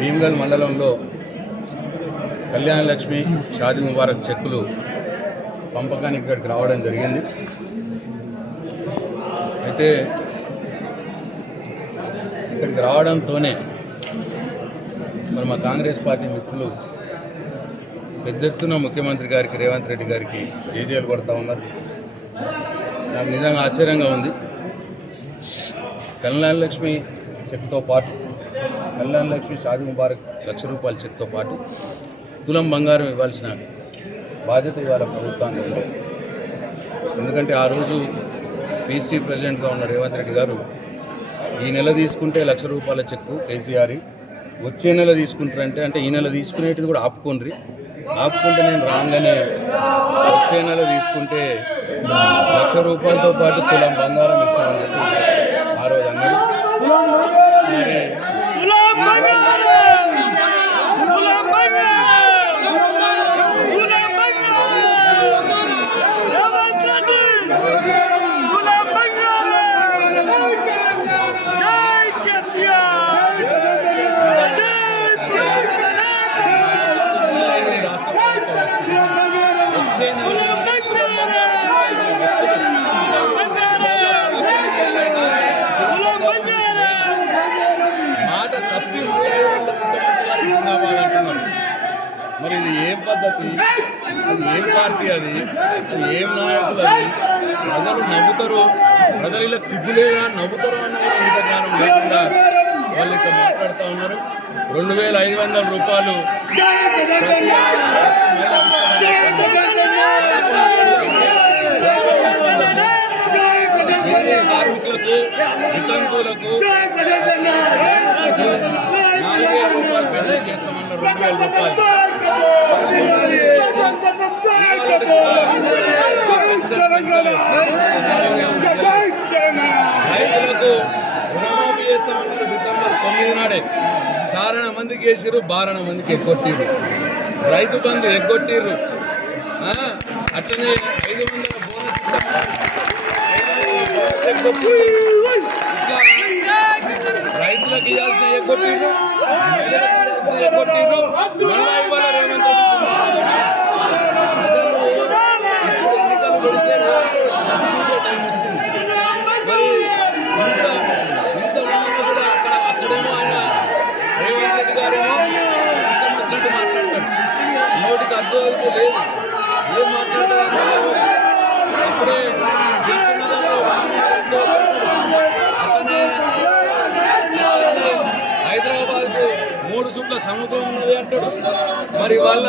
భీమ్గల్ మండలంలో కళ్యాణ లక్ష్మి షాదీ ముబారక్ చెక్కులు పంపకానికి ఇక్కడికి రావడం జరిగింది. అయితే ఇక్కడికి రావడంతోనే మరి మా కాంగ్రెస్ పార్టీ మిత్రులు పెద్ద ఎత్తున ముఖ్యమంత్రి గారికి రేవంత్ రెడ్డి గారికి జేజేలు కొడతా ఉన్నారు. నాకు నిజంగా ఆశ్చర్యంగా ఉంది. కళ్యాణ లక్ష్మి చెక్తో పాటు కళ్యాణ లక్ష్మి షాదీ ముబారక్ ₹1,00,000 చెక్తో పాటు తులం బంగారం ఇవ్వాల్సిన బాధ్యత ఇవాళ ప్రభుత్వానికి ఉంది. ఎందుకంటే ఆ రోజు పీసీ ప్రెసిడెంట్గా ఉన్న రేవంత్ రెడ్డి గారు ఈ నెల తీసుకుంటే ₹1,00,000 చెక్కు కేసీఆర్, వచ్చే నెల తీసుకుంటారంటే అంటే ఈ నెల తీసుకునేటిది కూడా ఆపుకుంటే నేను రాగానే వచ్చే నెల తీసుకుంటే ₹1,00,000తో పాటు తులం బంగారం ఇస్తామని చెప్పి ఆ రోజు అన్నారు. మరి మాట తప్పి మరి ఇది ఏం పద్ధతి, అది ఏం పార్టీ, అది ఏం నాయకులు, అది ప్రజలు నవ్వుతారు, ప్రజలు ఇలా సిగ్గులేదా నవ్వుతారు అన్న ఇంత జ్ఞానం లేకుండా వాళ్ళు ఇక్కడ మాట్లాడుతూ ఉన్నారు. ₹2,500 కార్మికులకు, వితంతువులకు ₹4,000 పెళ్లి చేస్తామన్నారు. ₹2,000 రైతులకు రుణమాఫీ చేస్తామన్నారు. డిసెంబర్ 9 నాడే చారణ మందికి వేసిర్రు, 12 మందికి ఎగ్గొట్టిర్రు. రైతు బంధు ఎగ్గొట్టిర్రు. అట్లనే 500 రైతులకు ఇవ్వాల్సిన ఎగ్గొట్టిర్రు, ఎగ్గొట్టిర్రు. మళ్ళా ఇవాళ రేవంత్ ఎన్నికలు పెడితే టైం వచ్చింది. మరి ఇంత ఉన్నప్పుడు కూడా అక్కడేమో ఆయన రేవంత్ రెడ్డి గారేమో ఇష్టం వచ్చినట్టు మాట్లాడతాడు. నోటికి అర్థం లేదు, ఏం మాట్లాడతారు. అప్పుడే అతనే హైదరాబాద్కు 3 సూట్ల సముద్రం ఉన్నది అంటాడు. మరి వాళ్ళ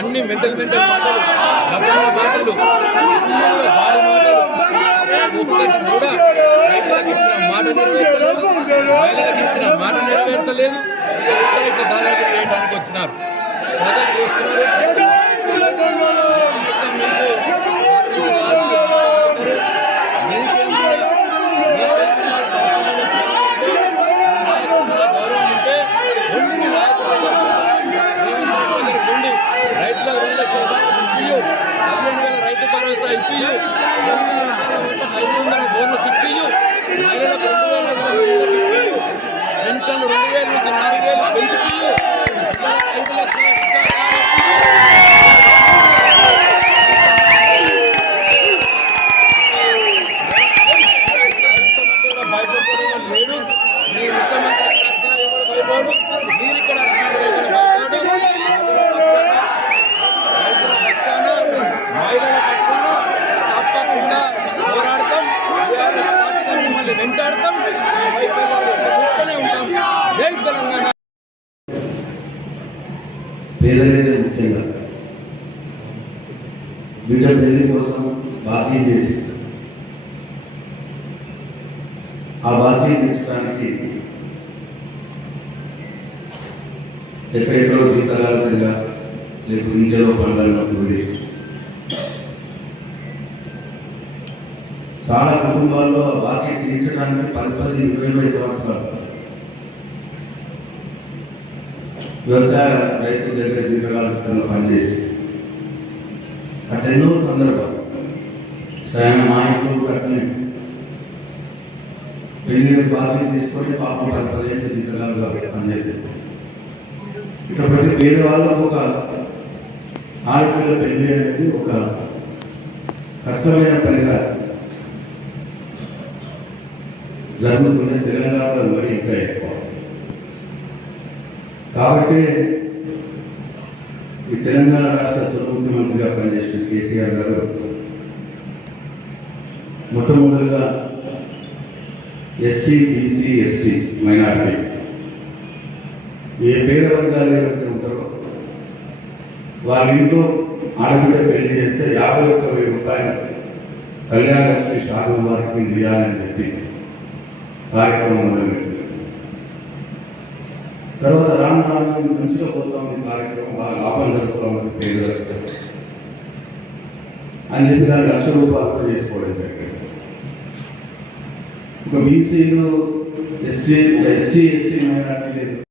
అన్ని మెంటల్ మాటలు, డబ్బుల మాటలు, కూడా గాలి మాటలు, ఒక్కటి కూడా రైతులకు ఇచ్చిన మాట నెరవేర్చలేదు, మహిళలకు ఇచ్చిన మాట నెరవేర్చలేదు. ఇట్లా దాదాపు చేయడానికి వచ్చినారు. ప్రజలు చూస్తున్నారు. రైతులకు 2,00,000 రైతు భరోసా ఇప్పియు, 500 బోనస్ ఇప్పియు, మహిళలకు 2,500 పెన్షన్లు 2,000 నుంచి 4,000 పెంచిపియు, 5 లక్షల భయపడడం లేదు. మీ ముఖ్యమంత్రి రక్షణ ఎవరు భయపడు, మీరు ఇక్కడ మహిళల పక్షాన తప్పకుండా పోరాడతాం. మిమ్మల్ని వెంటాడతాం, ఉంటాం. జై తెలంగాణ. పేదలైతే ముఖ్యంగా బిడ్డ పెళ్లి కోసం బాధ్యత చేసి ఆ బాధ్యత తీర్చడానికి ఎక్కడెక్కడో జీతాలు తిరిగా లేకపోతే ఇంట్లో పండ్లను గురించి చాలా కుటుంబాల్లో బాకీ తీర్చడానికి 10-20 సంవత్సరాలు వ్యవసాయ రైతుల దగ్గర జీవితకాలంలో పనిచేసి అటెన్నో సందర్భాలు సరైన నాయకులు కట్టిన పెళ్లి బాధ్యత తీసుకొని పాపం 10 ఏళ్ళు జీవితకాలుగా పనిచేసి ఇక ప్రతి పేదవాళ్ళకు ఒక ఆడపిల్ల పెళ్లి అనేది ఒక కష్టమైన పనిగా జరుగుతుంది తెలంగాణలో మరి ఇంకా ఎక్కువ. కాబట్టి ఈ తెలంగాణ రాష్ట్ర తొలి ముఖ్యమంత్రిగా పనిచేసిన కేసీఆర్ గారు మొట్టమొదటిగా ఎస్సీ, బీసీ, ఎస్టీ, మైనారిటీ ఏ పేద వర్గాలు ఎవరైతే ఉంటారో వాళ్ళ ఇంట్లో ఆడబిడ్డ పెళ్లి చేస్తే 51,000 రూపాయలు కళ్యాణ లక్ష్మి షాదు వారికి ఇవ్వాలని చెప్పి కార్యక్రమం మొదలుపెట్టింది. తర్వాత రాను రాను మంచిగా పోతాం ఈ కార్యక్రమం, బాగా లాభం జరుగుతాం పేదలకు అని చెప్పి దాన్ని 1,00,000 రూపాయలతో చేసుకోవడం జరిగింది. ఒక బీసీలు, ఎస్సీ, ఎస్టీ మైనారిటీ